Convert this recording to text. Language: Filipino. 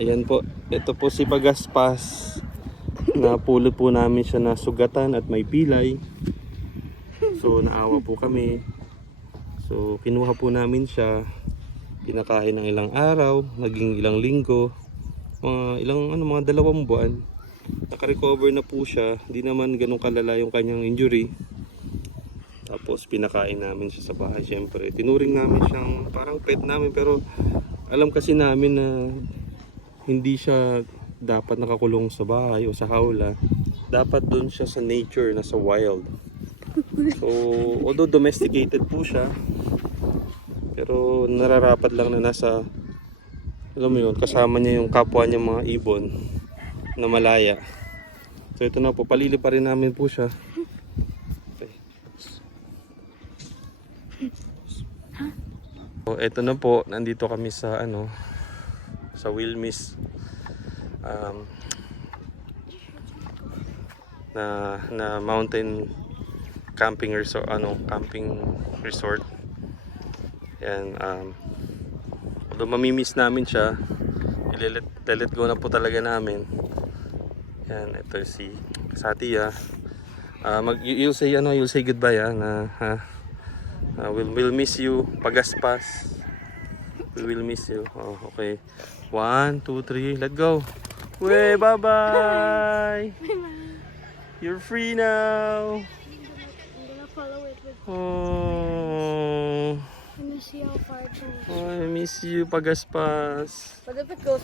Ayan po, ito po si Pagaspas. Napulot po namin siya na sugatan at may pilay. So naawa po kami. So kinuha po namin siya. Pinakain ng ilang araw, naging ilang linggo, mga 2 buwan. Naka-recover na po siya. Hindi naman ganun kalala yung kanyang injury. Tapos pinakain namin siya sa bahay. Siyempre, tinuring namin siyang parang pet namin, pero alam kasi namin na hindi siya dapat nakakulong sa bahay o sa hawla. Dapat doon siya sa nature, nasa wild. So, although domesticated po siya, pero nararapat lang na nasa, alam mo yun, kasama niya yung kapwa niya mga ibon na malaya. So ito na po, palili pa rin namin po siya. Okay. So ito na po, nandito kami sa sa Wilmis na mountain camping resort, camping resort. Yan, although mamimiss namin siya, let go na po talaga namin. Yan, ito si Satia. You'll say goodbye we'll miss you, Pagaspas. We will miss you. Oh, okay. 1, 2, 3, let go. Way, bye-bye. You're free now. I'm gonna follow it with. Oh, Let me see how far it goes. I miss you, Pagaspas. But if it goes